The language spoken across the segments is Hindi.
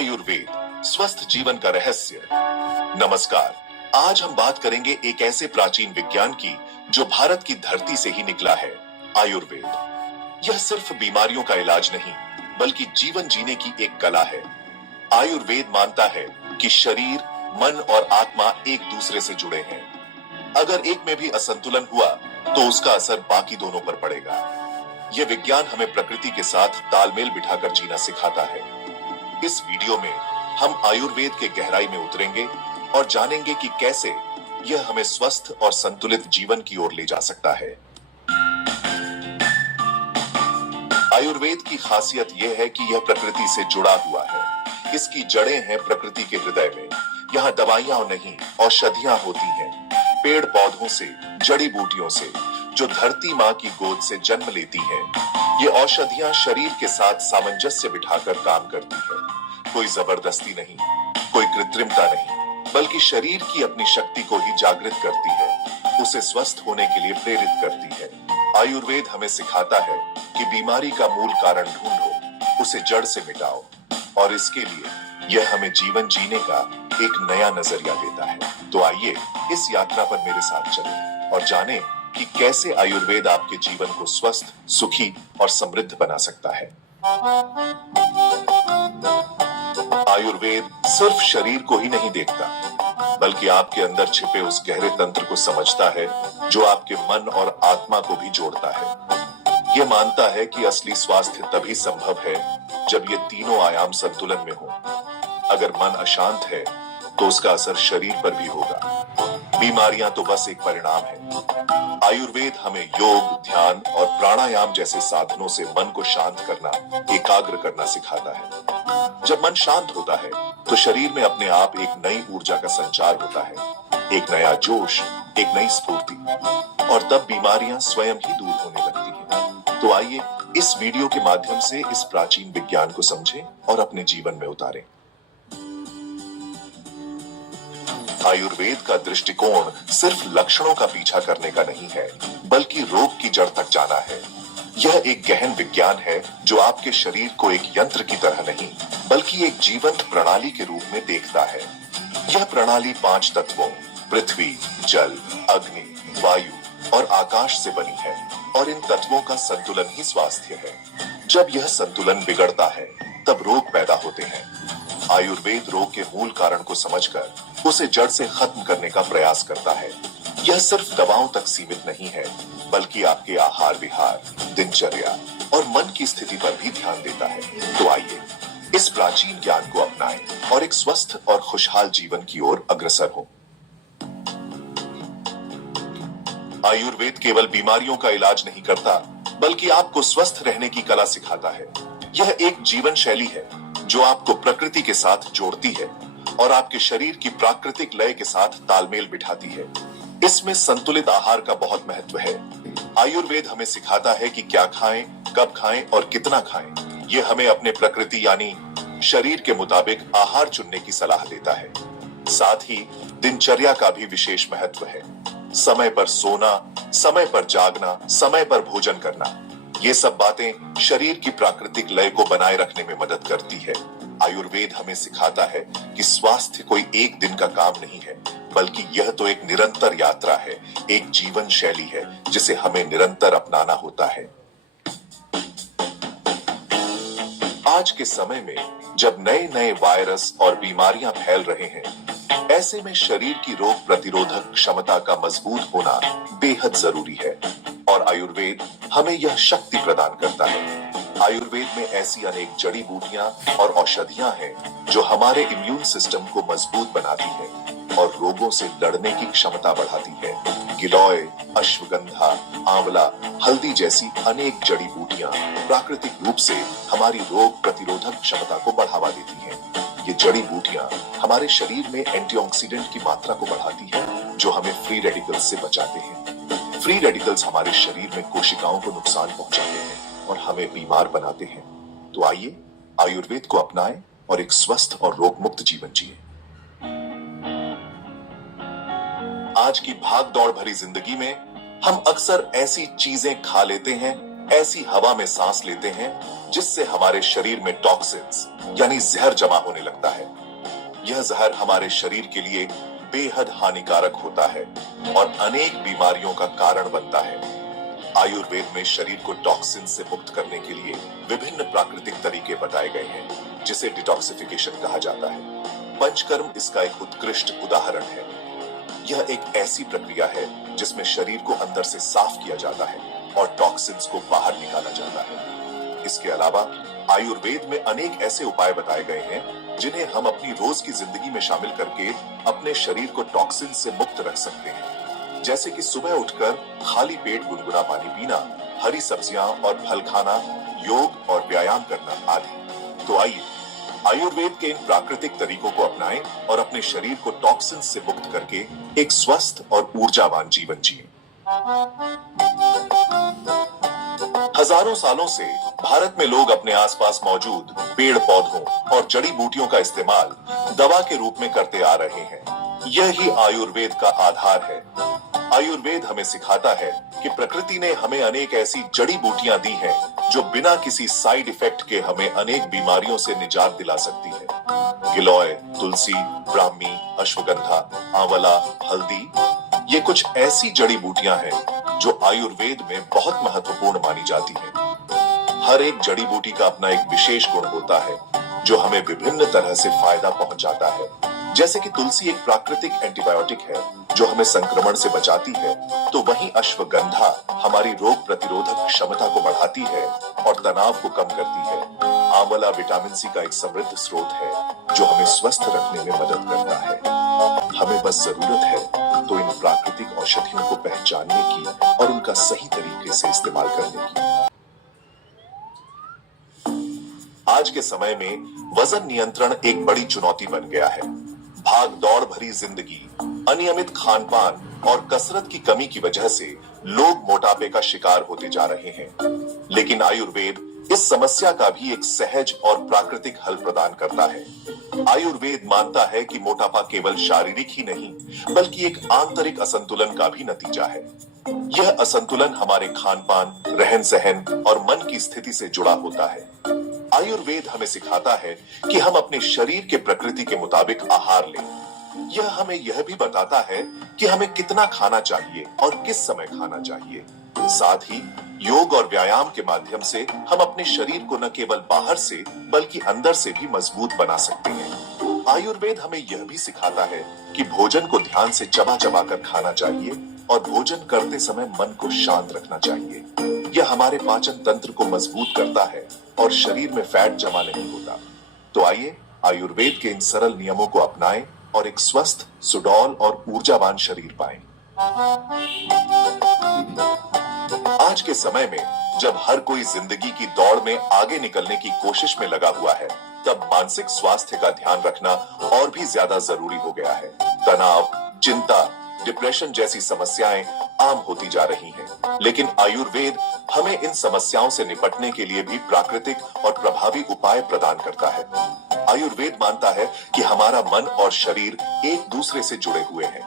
आयुर्वेद स्वस्थ जीवन का रहस्य। नमस्कार, आज हम बात करेंगे एक ऐसे प्राचीन विज्ञान की जो भारत की धरती से ही निकला है, आयुर्वेद। यह सिर्फ बीमारियों का इलाज नहीं, बल्कि जीवन जीने की एक कला है। आयुर्वेद मानता है कि शरीर, मन और आत्मा एक दूसरे से जुड़े हैं। अगर एक में भी असंतुलन हुआ, तो उसका असर बाकी दोनों पर पड़ेगा। यह विज्ञान हमें प्रकृति के साथ तालमेल बिठाकर जीना सिखाता है। इस वीडियो में हम आयुर्वेद के गहराई में उतरेंगे और जानेंगे कि कैसे यह हमें स्वस्थ और संतुलित जीवन की ओर ले जा सकता है। आयुर्वेद की खासियत यह है कि यह प्रकृति से जुड़ा हुआ है। इसकी जड़ें हैं प्रकृति के हृदय में। यहाँ दवाइयां नहीं, औषधियां होती हैं, पेड़ पौधों से, जड़ी बूटियों से, जो धरती माँ की गोद से जन्म लेती हैं। ये औषधियां शरीर के साथ सामंजस्य बिठाकर काम करती है। कोई जबरदस्ती नहीं, कोई कृत्रिमता नहीं, बल्कि शरीर की अपनी शक्ति को ही जागृत करती है, उसे स्वस्थ होने के लिए प्रेरित करती है। आयुर्वेद हमें सिखाता है कि बीमारी का मूल कारण ढूंढो, उसे जड़ से मिटाओ, और इसके लिए यह हमें जीवन जीने का एक नया नजरिया देता है। तो आइए इस यात्रा पर मेरे साथ चलें और जानें कि कैसे आयुर्वेद आपके जीवन को स्वस्थ, सुखी और समृद्ध बना सकता है। आयुर्वेद सिर्फ शरीर को ही नहीं देखता, बल्कि आपके अंदर छिपे उस गहरे तंत्र को समझता है जो आपके मन और आत्मा को भी जोड़ता है। यह मानता है कि असली स्वास्थ्य तभी संभव है जब ये तीनों आयाम संतुलन में हो। अगर मन अशांत है, तो उसका असर शरीर पर भी होगा। बीमारियां तो बस एक परिणाम है। आयुर्वेद हमें योग, ध्यान और प्राणायाम जैसे साधनों से मन को शांत करना, एकाग्र करना सिखाता है। जब मन शांत होता है, तो शरीर में अपने आप एक नई ऊर्जा का संचार होता है, एक नया जोश, एक नई स्फूर्ति, और तब बीमारियां स्वयं ही दूर होने लगती हैं। तो आइए इस वीडियो के माध्यम से इस प्राचीन विज्ञान को समझें और अपने जीवन में उतारें। आयुर्वेद का दृष्टिकोण सिर्फ लक्षणों का पीछा करने का नहीं है, बल्कि रोग की जड़ तक जाना है। यह एक गहन विज्ञान है जो आपके शरीर को एक यंत्र की तरह नहीं, बल्कि एक जीवंत प्रणाली के रूप में देखता है। यह प्रणाली 5 तत्वों पृथ्वी, जल, अग्नि, वायु और आकाश से बनी है, और इन तत्वों का संतुलन ही स्वास्थ्य है। जब यह संतुलन बिगड़ता है, तब रोग पैदा होते हैं। आयुर्वेद रोग के मूल कारण को समझकर उसे जड़ से खत्म करने का प्रयास करता है। यह सिर्फ दवाओं तक सीमित नहीं है, बल्कि आपके आहार विहार, दिनचर्या और मन की स्थिति पर भी ध्यान देता है। तो आइए इस प्राचीन ज्ञान को अपनाएं और एक स्वस्थ और खुशहाल जीवन की ओर अग्रसर हो। आयुर्वेद केवल बीमारियों का इलाज नहीं करता, बल्कि आपको स्वस्थ रहने की कला सिखाता है। यह एक जीवन शैली है जो आपको प्रकृति के साथ जोड़ती है और आपके शरीर की प्राकृतिक लय के साथ तालमेल बिठाती है। इसमें संतुलित आहार का बहुत महत्व है। आयुर्वेद हमें सिखाता है कि क्या खाएं, कब खाएं और कितना खाएं। यह हमें अपने प्रकृति यानी शरीर के मुताबिक आहार चुनने की सलाह देता है। साथ ही दिनचर्या का भी विशेष महत्व है। समय पर सोना, समय पर जागना, समय पर भोजन करना, ये सब बातें शरीर की प्राकृतिक लय को बनाए रखने में मदद करती है। आयुर्वेद हमें सिखाता है कि स्वास्थ्य कोई एक दिन का काम नहीं है, बल्कि यह तो एक निरंतर यात्रा है, एक जीवन शैली है जिसे हमें निरंतर अपनाना होता है। आज के समय में जब नए नए वायरस और बीमारियां फैल रहे हैं, ऐसे में शरीर की रोग प्रतिरोधक क्षमता का मजबूत होना बेहद जरूरी है, और आयुर्वेद हमें यह शक्ति प्रदान करता है। आयुर्वेद में ऐसी अनेक जड़ी बूटियां और औषधियां हैं जो हमारे इम्यून सिस्टम को मजबूत बनाती हैं और रोगों से लड़ने की क्षमता बढ़ाती है। गिलोय, अश्वगंधा, आंवला, हल्दी जैसी अनेक जड़ी बूटियां प्राकृतिक रूप से हमारी रोग प्रतिरोधक क्षमता को बढ़ावा देती हैं। ये जड़ी बूटियां हमारे शरीर में एंटीऑक्सीडेंट की मात्रा को बढ़ाती है, जो हमें फ्री रेडिकल्स से बचाते हैं। फ्री रेडिकल्स हमारे शरीर में कोशिकाओं को नुकसान पहुंचाते हैं और हमें बीमार बनाते हैं। तो आइए आयुर्वेद को अपनाएं और एक स्वस्थ और रोग मुक्त जीवन जिए। आज की भाग दौड़ भरी जिंदगी में हम अक्सर ऐसी चीजें खा लेते हैं ऐसी हवा में सांस लेते हैं जिससे हमारे शरीर में टॉक्सिन्स यानी जहर जमा होने लगता है। यह जहर हमारे शरीर के लिए बेहद हानिकारक होता है और अनेक बीमारियों का कारण बनता है। आयुर्वेद में शरीर को टॉक्सिन से मुक्त करने के लिए विभिन्न प्राकृतिक तरीके बताए गए हैं, जिसे डिटॉक्सिफिकेशन कहा जाता है। पंचकर्म इसका एक उत्कृष्ट उदाहरण है। यह एक ऐसी प्रक्रिया है जिसमें शरीर को अंदर से साफ किया जाता है और टॉक्सिन्स को बाहर निकाला जाता है। इसके अलावा आयुर्वेद में अनेक ऐसे उपाय बताए गए हैं जिन्हें हम अपनी रोज की जिंदगी में शामिल करके अपने शरीर को टॉक्सिन से मुक्त रख सकते हैं, जैसे कि सुबह उठकर खाली पेट गुनगुना पानी पीना, हरी सब्जियां और फल खाना, योग और व्यायाम करना आदि। तो आइए आयुर्वेद के इन प्राकृतिक तरीकों को अपनाएं और अपने शरीर को टॉक्सिन से मुक्त करके एक स्वस्थ और ऊर्जावान जीवन जिएं। हजारों सालों से भारत में लोग अपने आसपास मौजूद पेड़ पौधों और जड़ी बूटियों का इस्तेमाल दवा के रूप में करते आ रहे हैं। यही आयुर्वेद का आधार है। आयुर्वेद हमें सिखाता है कि प्रकृति ने हमें अनेक ऐसी जड़ी बूटियां दी हैं जो बिना किसी साइड इफेक्ट के हमें अनेक बीमारियों से निजात दिला सकती है। गिलोय, तुलसी, ब्राह्मी, अश्वगंधा, आंवला, हल्दी, ये कुछ ऐसी जड़ी बूटियां हैं जो आयुर्वेद में बहुत महत्वपूर्ण मानी जाती हैं। हर एक जड़ी बूटी का अपना एक विशेष गुण होता है जो हमें विभिन्न तरह से फायदा पहुंचाता है। जैसे कि तुलसी एक प्राकृतिक एंटीबायोटिक है जो हमें संक्रमण से बचाती है, तो वहीं अश्वगंधा हमारी रोग प्रतिरोधक क्षमता को बढ़ाती है और तनाव को कम करती है। आंवला विटामिन सी का एक समृद्ध स्रोत है जो हमें स्वस्थ रखने में मदद करता है। हमें बस जरूरत है तो इन प्राकृतिक औषधियों को पहचानने की और उनका सही तरीके से इस्तेमाल करने की। आज के समय में वजन नियंत्रण एक बड़ी चुनौती बन गया है। भाग दौड़ भरी जिंदगी, अनियमित खान-पान और कसरत की कमी की वजह से लोग मोटापे का शिकार होते जा रहे हैं। लेकिन आयुर्वेद इस समस्या का भी एक सहज और प्राकृतिक हल प्रदान करता है। आयुर्वेद मानता है कि मोटापा केवल शारीरिक ही नहीं बल्कि एक आंतरिक असंतुलन का भी नतीजा है। यह असंतुलन हमारे खान-पान, रहन-सहन और मन की स्थिति से जुड़ा होता है। आयुर्वेद हमें सिखाता है कि हम अपने शरीर के प्रकृति के मुताबिक आहार लें। यह हमें यह भी बताता है कि हमें कितना खाना चाहिए और किस समय खाना चाहिए। साथ ही योग और व्यायाम के माध्यम से हम अपने शरीर को न केवल बाहर से बल्कि अंदर से भी मजबूत बना सकते हैं। आयुर्वेद हमें यह भी सिखाता है कि भोजन को ध्यान से चबा चबा कर खाना चाहिए और भोजन करते समय मन को शांत रखना चाहिए। यह हमारे पाचन तंत्र को मजबूत करता है और शरीर में फैट जमा नहीं होता। तो आइए आयुर्वेद के इन सरल नियमों को अपनाएं और एक स्वस्थ, सुडौल और ऊर्जावान शरीर पाएं। आज के समय में जब हर कोई जिंदगी की दौड़ में आगे निकलने की कोशिश में लगा हुआ है, तब मानसिक स्वास्थ्य का ध्यान रखना और भी ज्यादा जरूरी हो गया है। तनाव, चिंता, डिप्रेशन जैसी समस्याएं आम होती जा रही हैं, लेकिन आयुर्वेद हमें इन समस्याओं से निपटने के लिए भी प्राकृतिक और प्रभावी उपाय प्रदान करता है। आयुर्वेद मानता है कि हमारा मन और शरीर एक दूसरे से जुड़े हुए हैं।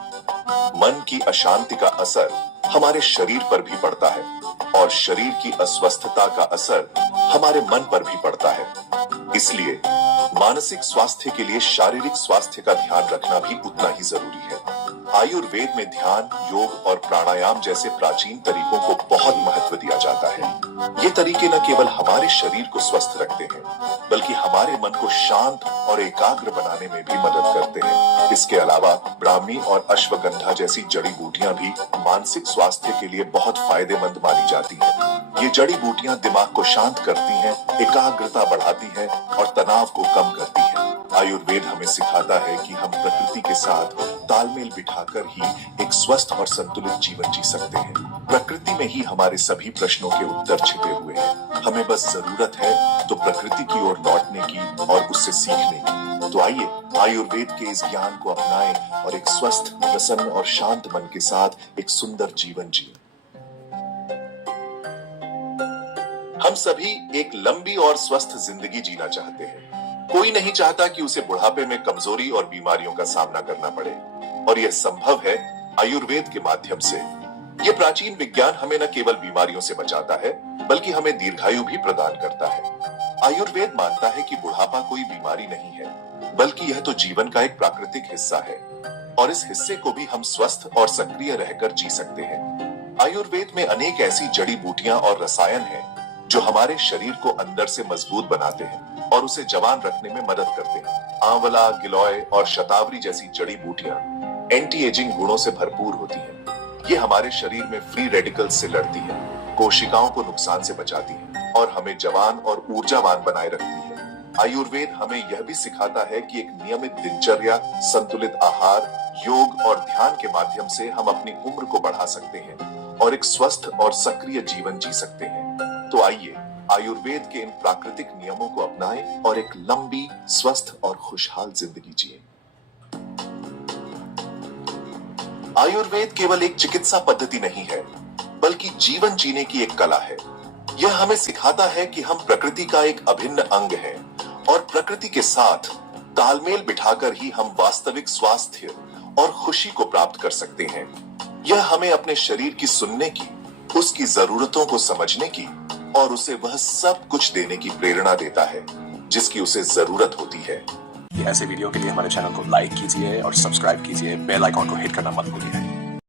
मन की अशांति का असर हमारे शरीर पर भी पड़ता है और शरीर की अस्वस्थता का असर हमारे मन पर भी पड़ता है। इसलिए मानसिक स्वास्थ्य के लिए शारीरिक स्वास्थ्य का ध्यान रखना भी उतना ही जरूरी है। आयुर्वेद में ध्यान, योग और प्राणायाम जैसे प्राचीन तरीकों को बहुत महत्व दिया जाता है। ये तरीके न केवल हमारे शरीर को स्वस्थ रखते हैं, बल्कि हमारे मन को शांत और एकाग्र बनाने में भी मदद करते हैं। इसके अलावा ब्राह्मी और अश्वगंधा जैसी जड़ी बूटियां भी मानसिक स्वास्थ्य के लिए बहुत फायदेमंद मानी जाती हैं। ये जड़ी बूटियां दिमाग को शांत करती हैं, एकाग्रता बढ़ाती हैं और तनाव को कम करती हैं। आयुर्वेद हमें सिखाता है कि हम प्रकृति के साथ तालमेल बिठाकर ही एक स्वस्थ और संतुलित जीवन जी सकते हैं। प्रकृति में ही हमारे सभी प्रश्नों के उत्तर छिपे हुए हैं। हमें बस जरूरत है तो प्रकृति की ओर लौटने की और उससे सीखने की। तो आइए आयुर्वेद के इस ज्ञान को अपनाएं और एक स्वस्थ, प्रसन्न और शांत मन के साथ एक सुंदर जीवन जिएं। हम सभी एक लंबी और स्वस्थ जिंदगी जीना चाहते हैं। कोई नहीं चाहता कि उसे बुढ़ापे में कमजोरी और बीमारियों का सामना करना पड़े, और यह संभव है आयुर्वेद के माध्यम से। ये प्राचीन विज्ञान हमें न केवल बीमारियों से बचाता है बल्कि हमें दीर्घायु भी प्रदान करता है। आयुर्वेद मानता है कि बुढ़ापा कोई बीमारी नहीं है बल्कि यह तो जीवन का एक प्राकृतिक हिस्सा है और इस हिस्से को भी हम स्वस्थ और सक्रिय रहकर जी सकते हैं। आयुर्वेद में अनेक ऐसी जड़ी बूटियां और रसायन हैं जो हमारे शरीर को अंदर से मजबूत बनाते हैं और उसे जवान रखने में मदद करते हैं। आंवला, गिलोय और शतावरी जैसी जड़ी बूटियां एंटी एजिंग गुणों से भरपूर होती हैं। ये हमारे शरीर में फ्री रेडिकल्स से लड़ती है, कोशिकाओं को नुकसान से बचाती है और हमें जवान और ऊर्जावान बनाए रखती है। आयुर्वेद हमें यह भी सिखाता है कि एक नियमित दिनचर्या, संतुलित आहार, योग और ध्यान के माध्यम से हम अपनी उम्र को बढ़ा सकते हैं और एक स्वस्थ और सक्रिय जीवन जी सकते हैं। तो आइए आयुर्वेद के इन प्राकृतिक नियमों को अपनाएं और एक लंबी, स्वस्थ और खुशहाल जिंदगी जिए। आयुर्वेद केवल एक चिकित्सा पद्धति नहीं है बल्कि जीवन जीने की एक कला है। यह हमें सिखाता है कि हम प्रकृति का एक अभिन्न अंग हैं और प्रकृति के साथ तालमेल बिठाकर ही हम वास्तविक स्वास्थ्य और खुशी को प्राप्त कर सकते हैं। यह हमें अपने शरीर की सुनने की, उसकी जरूरतों को समझने की और उसे वह सब कुछ देने की प्रेरणा देता है जिसकी उसे जरूरत होती है। ऐसे वीडियो के लिए हमारे चैनल को लाइक कीजिए और सब्सक्राइब कीजिए, बेल आइकॉन को हिट करना मत भूलिए।